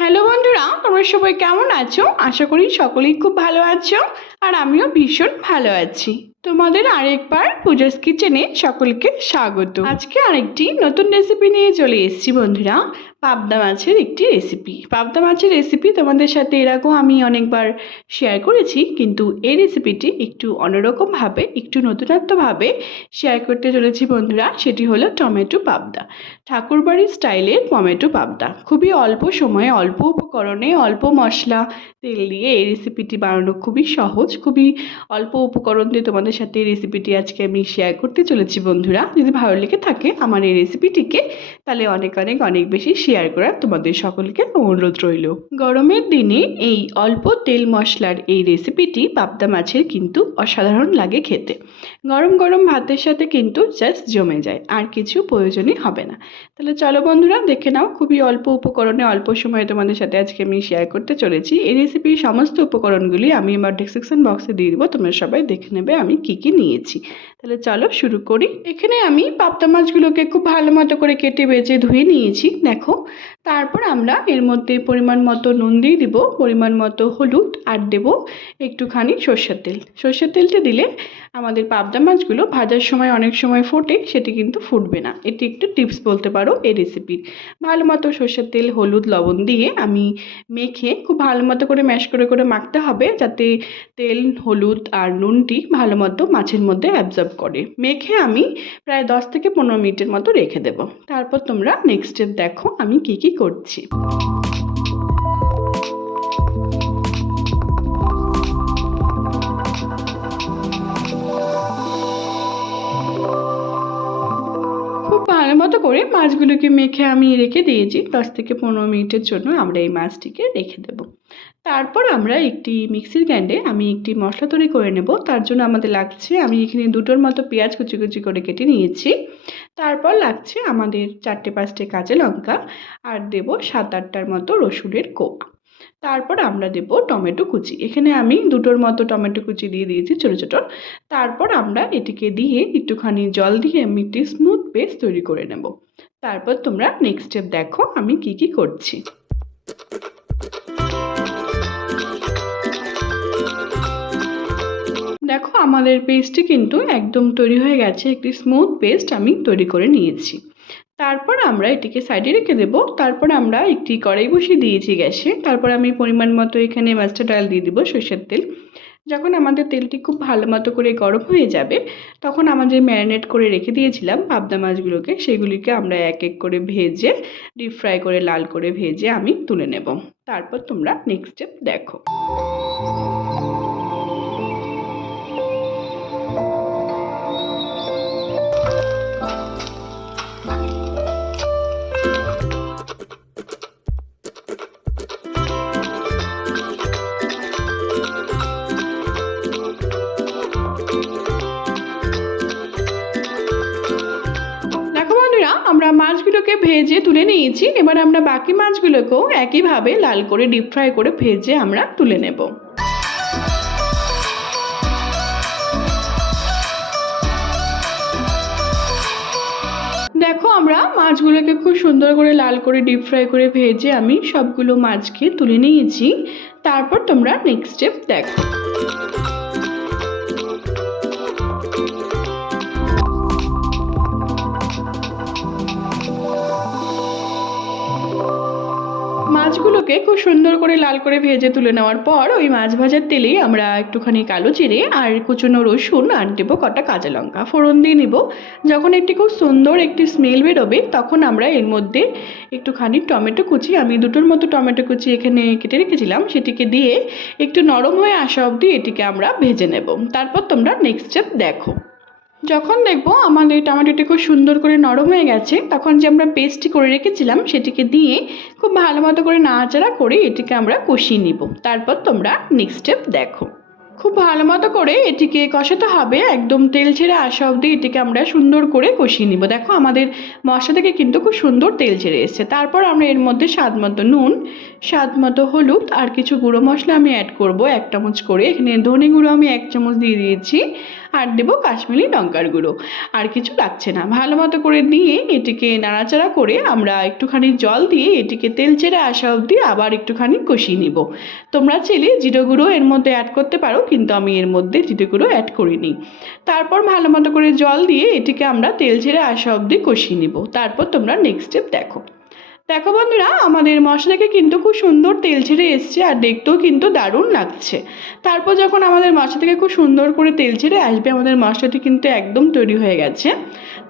Hello বন্ধুরা, তোমরা সবাই কেমন আছো? আশা করি সকলেই খুব ভালো আছো। আর আমিও ভীষণ ভালো আছি। তোমাদের আরেকবার পূজাস কিচেনে সকলকে স্বাগত। আজকে আরেকটি নতুন রেসিপি নিয়ে চলে এসেছি বন্ধুরা। পাবদা মাছের একটি রেসিপি। পাবদা মাছের রেসিপি তোমাদের সাথে এর আগেও আমি অনেকবার শেয়ার করেছি, কিন্তু এই রেসিপিটি একটু অন্যরকমভাবে, একটু নতুনত্বভাবে শেয়ার করতে চলেছি বন্ধুরা। সেটি হলো টমেটো পাবদা, ঠাকুরবাড়ির স্টাইলের টমেটো পাবদা। খুবই অল্প সময়ে, অল্প উপকরণে, অল্প মশলা তেল দিয়ে এই রেসিপিটি বানানো খুবই সহজ। খুবই অল্প উপকরণ দিয়ে তোমাদের সাথে এই রেসিপিটি আজকে আমি শেয়ার করতে চলেছি বন্ধুরা। যদি ভালো লেগে থাকে আমার এই রেসিপিটিকে, তাহলে অনেক অনেক অনেক বেশি শেয়ার করার তোমাদের সকলকে অনুরোধ রইল। গরমের দিনে এই অল্প তেল মশলার এই রেসিপিটি পাবদা মাছের কিন্তু অসাধারণ লাগে খেতে। গরম গরম ভাতের সাথে কিন্তু জাস্ট জমে যায়, আর কিছু প্রয়োজনই হবে না। তাহলে চলো বন্ধুরা, দেখে নাও। খুবই অল্প উপকরণে, অল্প সময়ে তোমাদের সাথে আজকে আমি শেয়ার করতে চলেছি। এই রেসিপির সমস্ত উপকরণগুলি আমি আমার ডেসক্রিপশন বক্সে দিয়ে দেবো, তোমরা সবাই দেখে নেবে আমি কি কি নিয়েছি। তাহলে চলো শুরু করি। এখানে আমি পাবদা মাছগুলোকে খুব ভালো মতো করে কেটে বেছে ধুয়ে নিয়েছি, দেখো। তারপর আমরা এর মধ্যে পরিমাণ মতো নুন দিয়ে দিব, পরিমাণ মতো হলুদ, আর দেব একটুখানি সর্ষের তেল। সর্ষের তেলটা দিলে আমাদের পাবদা মাছগুলো ভাজার সময় অনেক সময় ফোটে, সেটি কিন্তু ফুটবে না। এটি একটু টিপস বলতে পারো এই রেসিপির। ভালো মতো সর্ষের তেল, হলুদ, লবণ দিয়ে আমি মেখে খুব ভালো মতো করে ম্যাশ করে করে মাখতে হবে, যাতে তেল, হলুদ আর নুনটি ভালো মতো মাছের মধ্যে অ্যাবজর্ব করে। মেখে আমি প্রায় 10 থেকে 15 মিনিটের মতো রেখে দেবো। তারপর তোমরা নেক্সট স্টেপ দেখো আমি কি কি করছি। খুব ভালো মতো করে মাছগুলোকে মেখে আমি রেখে দিয়েছি। 10 থেকে 15 মিনিটের জন্য আমরা এই মাছটিকে রেখে দেব। তারপর আমরা একটি মিক্সির গ্রাইন্ডে আমি একটি মশলা তৈরি করে নেব। তার জন্য আমাদের লাগছে, আমি এখানে 2টোর মতো পেঁয়াজ কুচি কুচি করে কেটে নিয়েছি। তারপর লাগছে আমাদের 4টে-5টে কাঁচা লঙ্কা, আর দেব 7-8টার মতো রসুনের কোয়া। তারপর আমরা দেব টমেটো কুচি। এখানে আমি 2টোর মতো টমেটো কুচি দিয়ে দিয়েছি ছোটো ছোটো। তারপর আমরা এটিকে দিয়ে একটুখানি জল দিয়ে আমি একটি স্মুথ পেস্ট তৈরি করে নেব। তারপর তোমরা নেক্সট স্টেপ দেখো আমি কি কি করছি। দেখো আমাদের পেস্টটি কিন্তু একদম তৈরি হয়ে গেছে, একটি স্মুথ পেস্ট আমি তৈরি করে নিয়েছি। তারপর আমরা এটিকে সাইডে রেখে দেব। তারপর আমরা একটি কড়াই বসিয়ে দিয়েছি গ্যাসে। তারপর আমি পরিমাণ মতো এখানে মাস্টার্ড অয়েল দিয়ে দেবো, সরষের তেল। যখন আমাদের তেলটি খুব ভালো মতো করে গরম হয়ে যাবে, তখন আমাদের ম্যারিনেট করে রেখে দিয়েছিলাম পাবদা মাছগুলোকে, সেগুলিকে আমরা এক এক করে ভেজে, ডিপ ফ্রাই করে লাল করে ভেজে আমি তুলে নেব। তারপর তোমরা নেক্সট স্টেপ দেখো। আমরা মাছগুলোকে ভেজে তুলে নিয়েছি। এবার আমরা বাকি মাছগুলোকেও একইভাবে লাল করে ডিপ ফ্রাই করে ভেজে আমরা তুলে নেব। দেখো আমরা মাছগুলোকে খুব সুন্দর করে লাল করে ডিপ ফ্রাই করে ভেজে আমি সবগুলো মাছকে তুলে নিয়েছি। তারপর তোমরা নেক্সট স্টেপ দেখো। মাছগুলোকে খুব সুন্দর করে লাল করে ভেজে তুলে নেওয়ার পর ওই মাছ ভাজার তেলেই আমরা একটুখানি কালো জিরে আর কুচনো রসুন আর দেবো কটা কাঁচা লঙ্কা, ফোড়ন দিয়ে নিব। যখন একটি খুব সুন্দর একটি স্মেল বেরোবে, তখন আমরা এর মধ্যে একটুখানি টমেটো কুচি, আমি 2টোর মতো টমেটো কুচি এখানে কেটে রেখেছিলাম, সেটিকে দিয়ে একটু নরম হয়ে আসা অবধি এটিকে আমরা ভেজে নেব। তারপর তোমরা নেক্সট স্টেপ দেখো। যখন দেখবো আমাদের টমেটোটি খুব সুন্দর করে নরম হয়ে গেছে, তখন যে আমরা পেস্টটি করে রেখেছিলাম সেটিকে দিয়ে খুব ভালো মতো করে নাড়াচাড়া করে এটিকে আমরা কষিয়ে নিব। তারপর তোমরা নেক্সট স্টেপ দেখো। খুব ভালো মতো করে এটিকে কষাতে হবে, একদম তেল ছেড়ে আসা অবধি এটিকে আমরা সুন্দর করে কষিয়ে নিব। দেখো আমাদের মশলা থেকে কিন্তু খুব সুন্দর তেল ছেড়ে এসেছে। তারপর আমরা এর মধ্যে স্বাদ মতো নুন, স্বাদ মতো হলুদ আর কিছু গুঁড়ো মশলা আমি অ্যাড করব 1 চামচ করে। এখানে ধনে গুঁড়ো আমি 1 চামচ দিয়ে দিয়েছি, আর দেবো কাশ্মীরি লঙ্কার গুঁড়ো, আর কিছু লাগছে না। ভালো মতো করে দিয়ে এটিকে নাড়াচাড়া করে আমরা একটুখানি জল দিয়ে এটিকে তেল ছেড়ে আসা অবধি আবার একটুখানি কষিয়ে নিব। তোমরা চাইলে জিরে গুঁড়ো এর মধ্যে অ্যাড করতে পারো, কিন্তু আমি এর মধ্যে জিরে গুঁড়ো অ্যাড করিনি। তারপর ভালো মতো করে জল দিয়ে এটিকে আমরা তেল ছেড়ে আসা অবধি কষিয়ে নিব। তারপর তোমরা নেক্সট স্টেপ দেখো। দেখো বন্ধুরা, আমাদের মশলাকে কিন্তু খুব সুন্দর তেল ছেড়ে এসছে আর দেখতেও কিন্তু দারুণ লাগছে। তারপর যখন আমাদের মশলা থেকে খুব সুন্দর করে তেল ছেড়ে আসবে, আমাদের মশলাটি কিন্তু একদম তৈরি হয়ে গেছে।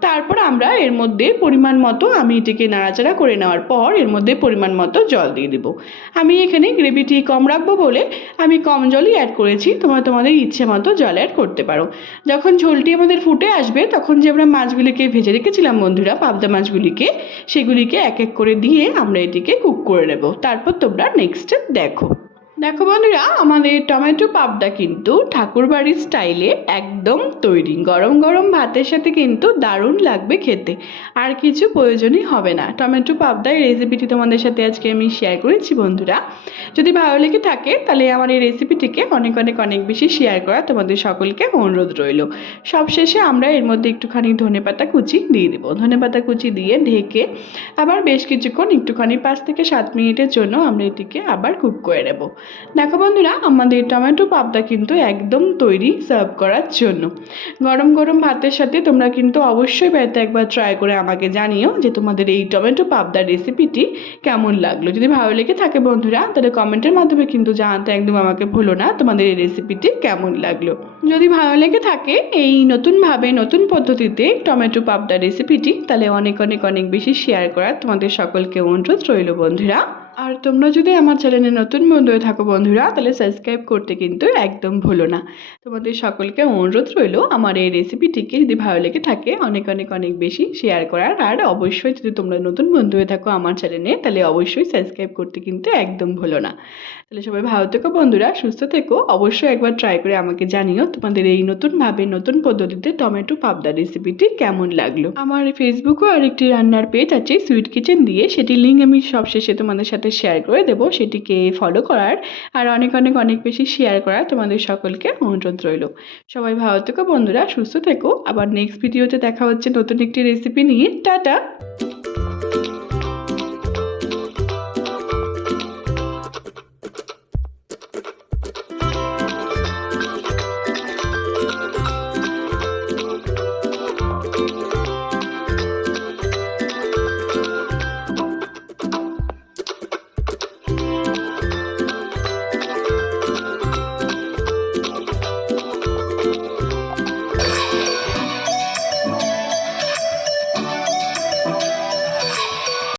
তারপর আমরা এর মধ্যে পরিমাণ মতো, আমি এটিকে নাড়াচাড়া করে নেওয়ার পর এর মধ্যে পরিমাণ মতো জল দিয়ে দেবো। আমি এখানে গ্রেভিটি কম রাখবো বলে আমি কম জলই অ্যাড করেছি, তোমরা তোমাদের ইচ্ছে মতো জল অ্যাড করতে পারো। যখন ঝোলটি আমাদের ফুটে আসবে, তখন যে আমরা মাছগুলিকে ভেজে রেখেছিলাম বন্ধুরা, পাবদা মাছগুলিকে, সেগুলিকে এক এক করে দিয়ে আমরা এটিকে কুক করে নেব। তারপর তোমরা নেক্সট স্টেপ দেখো। দেখো বন্ধুরা, আমাদের টমেটো পাবদা কিন্তু ঠাকুরবাড়ির স্টাইলে একদম তৈরি। গরম গরম ভাতের সাথে কিন্তু দারুণ লাগবে খেতে, আর কিছু প্রয়োজনই হবে না। টমেটো পাবদা এই রেসিপিটি তোমাদের সাথে আজকে আমি শেয়ার করেছি বন্ধুরা। যদি ভালো লেগে থাকে তাহলে আমার এই রেসিপিটিকে অনেক অনেক অনেক বেশি শেয়ার করা তোমাদের সকলকে অনুরোধ রইল। সবশেষে আমরা এর মধ্যে একটুখানি ধনেপাতা কুচি দিয়ে দেবো। ধনেপাতা কুচি দিয়ে ঢেকে আবার বেশ কিছুক্ষণ, একটুখানি 5 থেকে 7 মিনিটের জন্য আমরা এটিকে আবার কুক করে নেব। দেখো বন্ধুরা, আমাদের টমেটো পাবদা কিন্তু একদম তৈরি সার্ভ করার জন্য। গরম গরম ভাতের সাথে তোমরা কিন্তু অবশ্যই বাড়িতে একবার ট্রাই করে আমাকে জানিও যে তোমাদের এই টমেটো পাবদার রেসিপিটি কেমন লাগলো। যদি ভালো লেগে থাকে বন্ধুরা, তাহলে কমেন্টের মাধ্যমে কিন্তু জানাতে একদম আমাকে ভুলো না তোমাদের এই রেসিপিটি কেমন লাগলো। যদি ভালো লেগে থাকে এই নতুনভাবে নতুন পদ্ধতিতে টমেটো পাবদার রেসিপিটি, তাহলে অনেক অনেক অনেক বেশি শেয়ার করার তোমাদের সকলকে অনুরোধ রইল বন্ধুরা। আর তোমরা যদি আমার চ্যানেলে নতুন বন্ধু হয়ে থাকো বন্ধুরা, তাহলে সাবস্ক্রাইব করতে কিন্তু একদম ভুলো না। তোমাদের সকলকে অনুরোধ রইল আমার এই রেসিপিটিকে যদি ভালো লেগে থাকে অনেক অনেক অনেক বেশি শেয়ার করার। আর অবশ্যই যদি তোমরা নতুন বন্ধু হয়ে থাকো আমার চ্যানেলে, তাহলে অবশ্যই সাবস্ক্রাইব করতে কিন্তু একদম ভুলো না। তাহলে সবাই ভালো থেকো বন্ধুরা, সুস্থ থেকো। অবশ্যই একবার ট্রাই করে আমাকে জানিও তোমাদের এই নতুনভাবে নতুন পদ্ধতিতে টমেটো পাবদা রেসিপিটি কেমন লাগলো। আমার ফেসবুকেও আরেকটি রান্নার পেজ আছে সুইট কিচেন দিয়ে, সেটির লিঙ্ক আমি সবশেষে তোমাদের সাথে শেয়ার করে দেবো। সেটিকে ফলো করার আর অনেক অনেক অনেক বেশি শেয়ার করার তোমাদের সকলকে অনুরোধ রইল। সবাই ভালো থেকো বন্ধুরা, সুস্থ থেকো। আবার নেক্সট ভিডিওতে দেখা হচ্ছে নতুন একটি রেসিপি নিয়ে। টাটা।